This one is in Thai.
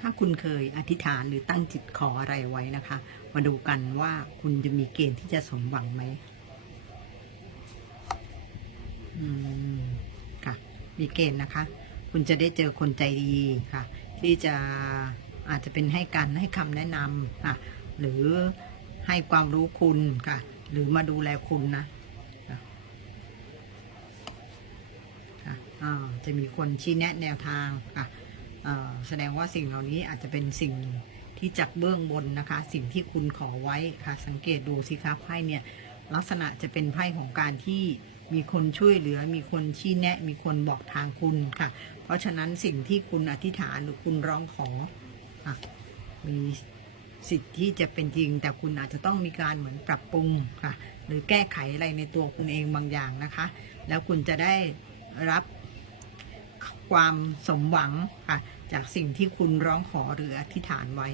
ถ้าคุณเคยอธิษฐานหรือตั้งจิตขออะไรไว้นะคะ มาดูกันว่าคุณจะมีเกณฑ์ที่จะสมหวังไหมค่ะ มีเกณฑ์นะคะ คุณจะได้เจอคนใจดีค่ะ ที่จะอาจจะเป็นให้การให้คำแนะนำค่ะ หรือให้ความรู้คุณค่ะ หรือมาดูแลคุณนะค่ะะอ่าจะมีคนชี้แนะแนวทางค่ะ แสดงว่าสิ่งเหล่านี้อาจจะเป็นสิ่งที่จากเบื้องบนนะคะ สิ่งที่คุณขอไว้ค่ะ สังเกตดูสิครับไพ่เนี่ยลักษณะจะเป็นไพ่ของการที่มีคนช่วยเหลือ มีคนชี้แนะ มีคนบอกทางคุณค่ะ เพราะฉะนั้นสิ่งที่คุณอธิษฐานหรือคุณร้องขออะมีสิทธิ์ที่จะเป็นจริง แต่คุณอาจจะต้องมีการเหมือนปรับปรุงค่ะ หรือแก้ไขอะไรในตัวคุณเองบางอย่างนะคะ แล้วคุณจะได้รับ ความสมหวังค่ะ จากสิ่งที่คุณร้องขอหรืออธิษฐานไว้